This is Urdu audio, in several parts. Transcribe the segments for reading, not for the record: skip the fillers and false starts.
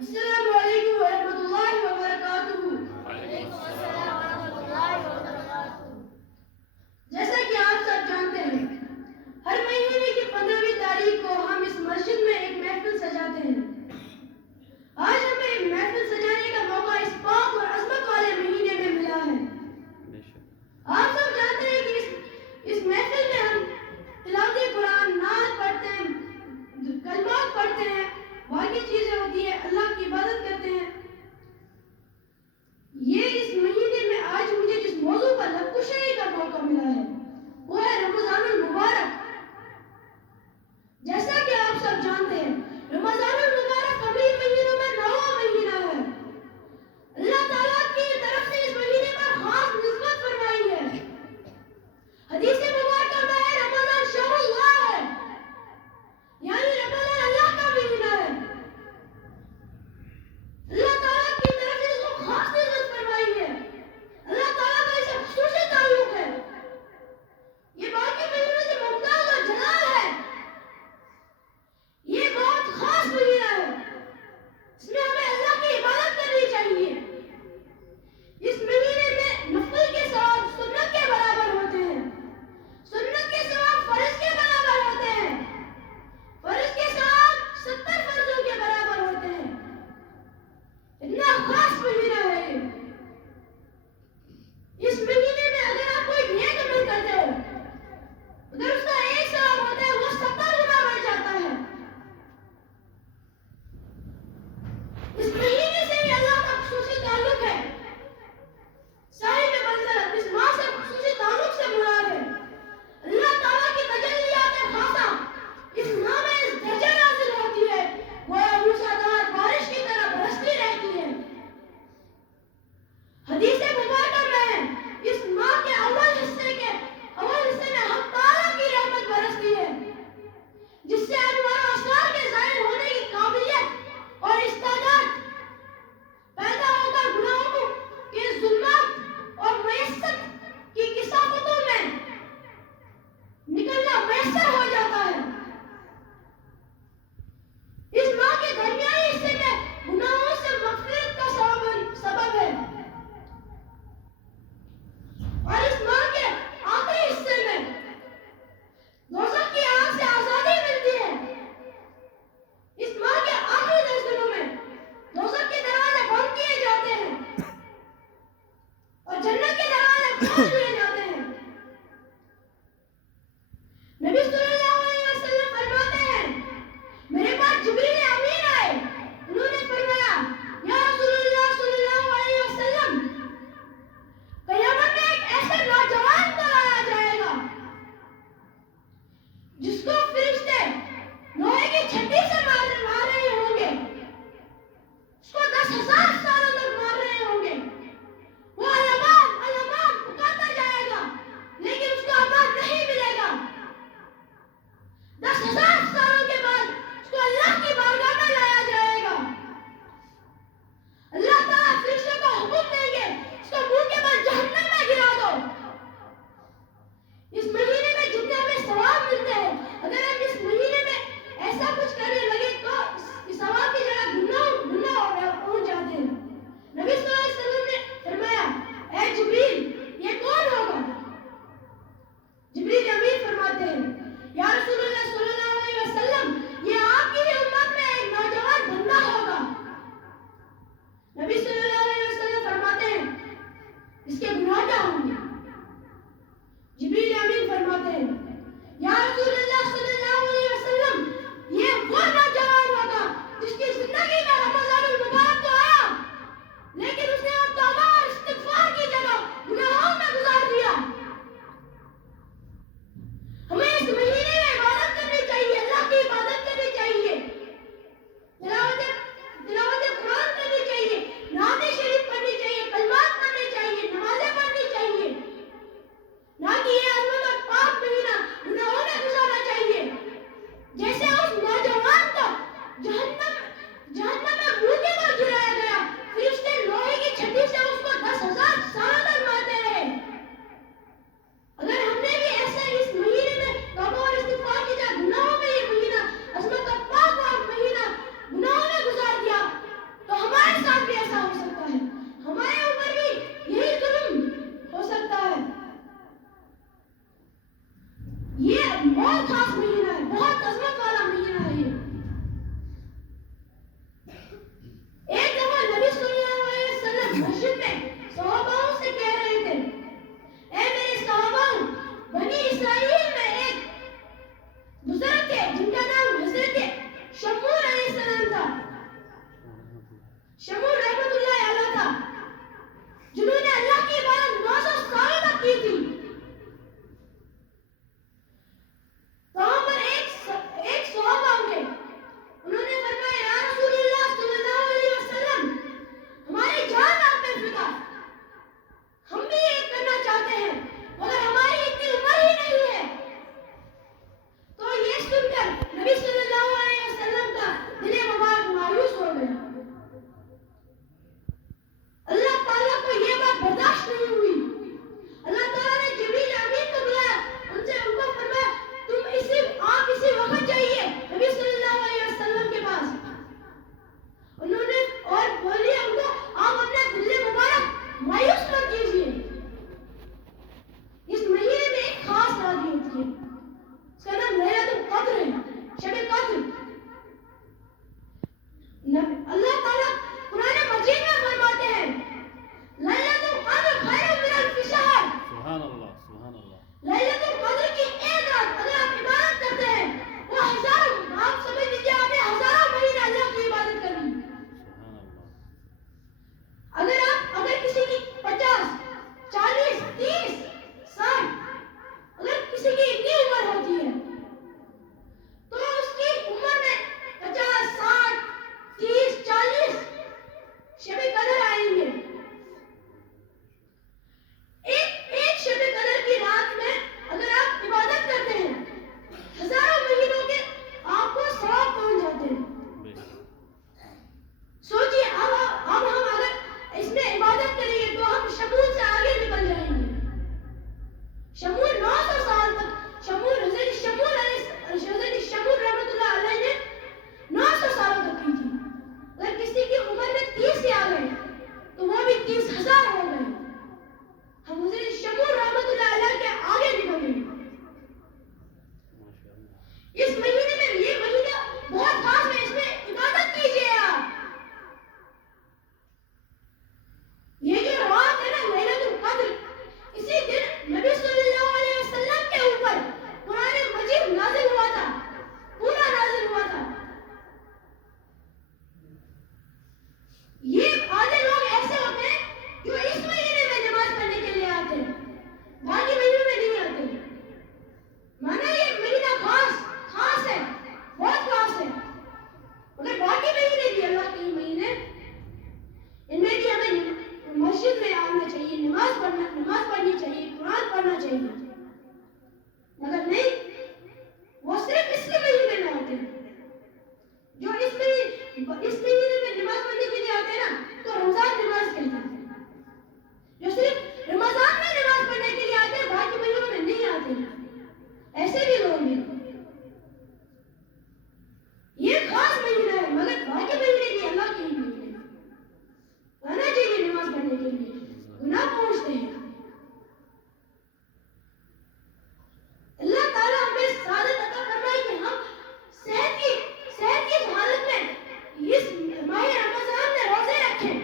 السلام علیکم ورحمۃ اللہ وبرکاتہ۔ وعلیکم السلام ورحمۃ اللہ وبرکاتہ۔ جیسا کہ آپ سب جانتے ہیں، ہر مہینے کی 15ویں تاریخ کو ہم اس مسجد میں ایک محفل سجاتے ہیں۔ آج ہمیں محفل سجانے کا موقع اس پاک اور عظمت والے مہینے میں ملا ہے۔ آپ سب جانتے ہیں کہ اس محفل میں ہم تلاوت قرآن، نعت پڑھتے ہیں، کلمات پڑھتے ہیں، باقی چیزیں ہوتی ہیں، اللہ کی عبادت شمول رحمت اللہ علیہ تھا جنہوں نے اللہ کی عبادت 900 سال تک کی تھی. وہاں پر ایک صحابہ اٹھے. انہوں نے فرمایا یا رسول اللہ صلی اللہ علیہ وسلم ہماری جان آپ پہ فدا, ہم بھی یہ کرنا چاہتے ہیں مگر ہماری اتنی عمر ہی نہیں ہے. تو یہ سن کر نبی صلی اللہ علیہ وسلم کا دل مبارک مایوس ہو گیا. اللہ تعالیٰ کو یہ بات برداشت نہیں ہوئی. اللہ تعالیٰ نے جبریل امین کو بلایا, ان کو فرمایا آپ اسی وقت جائیے نبی صلی اللہ علیہ وسلم کے پاس. انہوں نے اور بولیے ان کو آپ اپنا دل مبارک مایوس مت کیجیے. اس مہینے میں ایک خاص رات ہوتی ہے, اس کا نام لیلۃ القدر ہے, شب قدر. اللہ تعالیٰ قرآن مجید میں فرماتے ہیں لیلۃ القدر خیر من الف شہر. سبحان اللہ, سبحان اللہ. لیلۃ القدر کی ایک رات اگر آپ عبادت کرتے ہیں وہ ہزاروں, آپ سمجھ لیجیے آپ نے ہزاروں مہینے اللہ کی عبادت کرنی. سبحان اللہ. اگر کسی کی 50 40 30 60 اگر کسی کی اتنی عمر ہوتی ہے تو اس کی عمر میں 50 60 30 40 شب قدر آئیں گے. ایک شب قدر کی رات میں اگر آپ عبادت کرتے ہیں ہزاروں مہینوں کے آپ کو ثواب پہنچ جاتے ہیں. سوچیے اب ہم اگر اس میں عبادت کریں گے تو ہم شمول سے آگے نکل جائیں گے. شمول 900 سال تک حضرت شمول رحمت اللہ علیہ نے 900 سالوں تک کی تھی. اگر کسی کی عمر میں 30 سے آ گئے تو وہ بھی 30,000 ہو گئے. ہم حضرت شمول رحمت اللہ علیہ کے آگے نکل گئے. اس مہینے میں یہ مہینہ بہت خاص ہے, اس میں عبادت کیجیے آپ. یہ جو رات ہے نا لیلۃ القدر, اسی دن نبی صلی اللہ علیہ وسلم کے اوپر قرآن مجید نازل ہوا تھا, پورا نازل ہوا تھا. یہ آدھے لوگ ایسے ہوتے ہیں جو اس مہینے میں نماز پڑھنے کے لیے آتے ہیں, باقی مہینوں میں نہیں آتے. مانا یہ مہینہ خاص ہے, بہت خاص ہے. مگر باقی مہینے بھی اللہ کے مہینے, ان میں بھی ہمیں مسجد میں آنا چاہیے, نماز پڑھنی چاہیے, قرآن پڑھنا چاہیے. مگر نہیں, وہ صرف اس کے مہینے میں آتے ہیں. جو اس مہینے میں نماز پڑھنے کے لیے آتے ہیں نا تو رمضان نماز کہتے ہیں. جو صرف رمضان میں نماز پڑھنے کے لیے آتے ہیں باقی مہینوں میں نہیں آتے. ایسے بھی لوگ ہیں. یہ خاص مہینہ ہے مگر باقی مہینے بھی اللہ کے ہی مہینے ہیں. آنا چاہیے نماز پڑھنے کے لیے, گناہ پہنچتے ہیں. اللہ تعالیٰ ہمیں سعادت عطا فرمائے کہ ہم صحت کی حالت میں اس ماہ رمضان میں روزے رکھیں.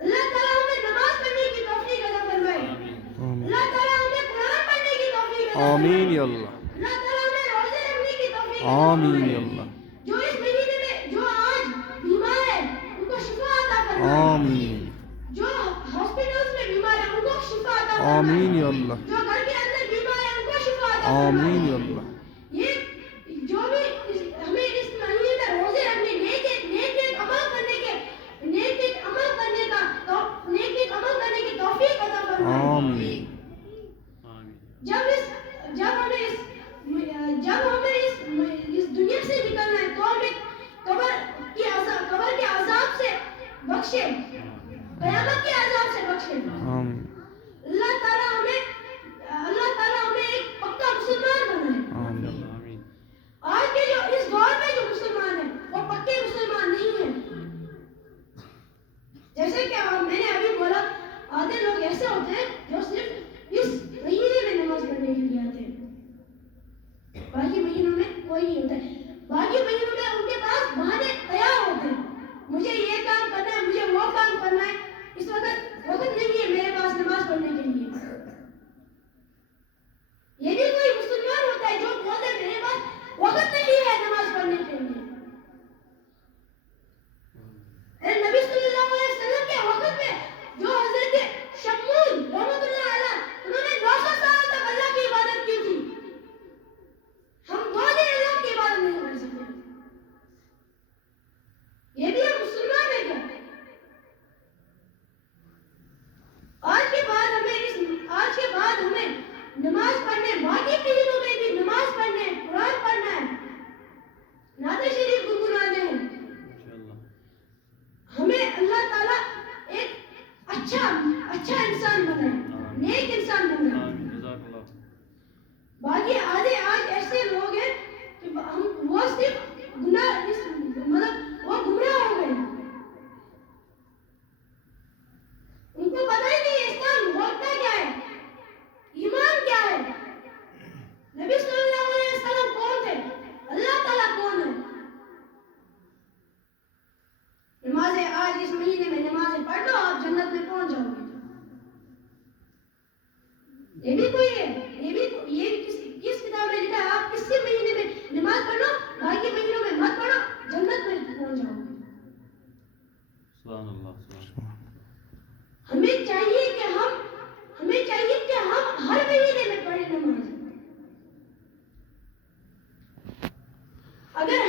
اللہ تعالیٰ ہمیں نماز پڑھنے کی توفیق عطا فرمائے. اللہ تعالیٰ ہمیں قرآن پڑھنے کی توفیق عطا فرمائے. آمین یا اللہ. اللہ تعالیٰ ہمیں روزے رکھنے کی توفیق عطا آمین فرمائے. یا اللہ. جو اس مہینے میں جو آج بیمار ہے ان کو شفا عطا فرمائے. آمین. جو ہاسپٹلز میں بیمار ہیں ان کو شفا عطا فرمائے. آمین یا اللہ. جو گھر کے اندر بیمار ہیں ان کو شفا عطا فرمائے. آمین یا اللہ. یہ جو بھی ہمیں اس مہینے میں روزے رکھنے, نیک عمل کرنے کی توفیق عطا فرمائے. آمین. جب ہمیں اس دنیا سے نکلنا ہے تو ہمیں قبر کے عذاب سے بخشے, قیامت کے عذاب سے بخشے. آمین. اللہ تعالیٰ ہمیں ایک پکا مسلمان بنائے. آمین. آج کے جو اس دور میں جو مسلمان ہیں وہ پکے مسلمان نہیں ہیں. جیسے کہ میں نے ابھی بولا آدھے لوگ ایسے ہوتے ہیں جو صرف اس مہینے میں نماز پڑھنے کے لیے آتے ہیں, باقی مہینوں میں کوئی نہیں ہوتا ہے. باقی مہینوں میں ان کے پاس بہانے تیار ہوتے ہیں, مجھے یہ کام کرنا ہے, مجھے وہ کام کرنا ہے. اس وقت سبحان اللہ سبحان ہمیں چاہیے کہ ہم ہر مہینے میں پڑھیں نماز. اگر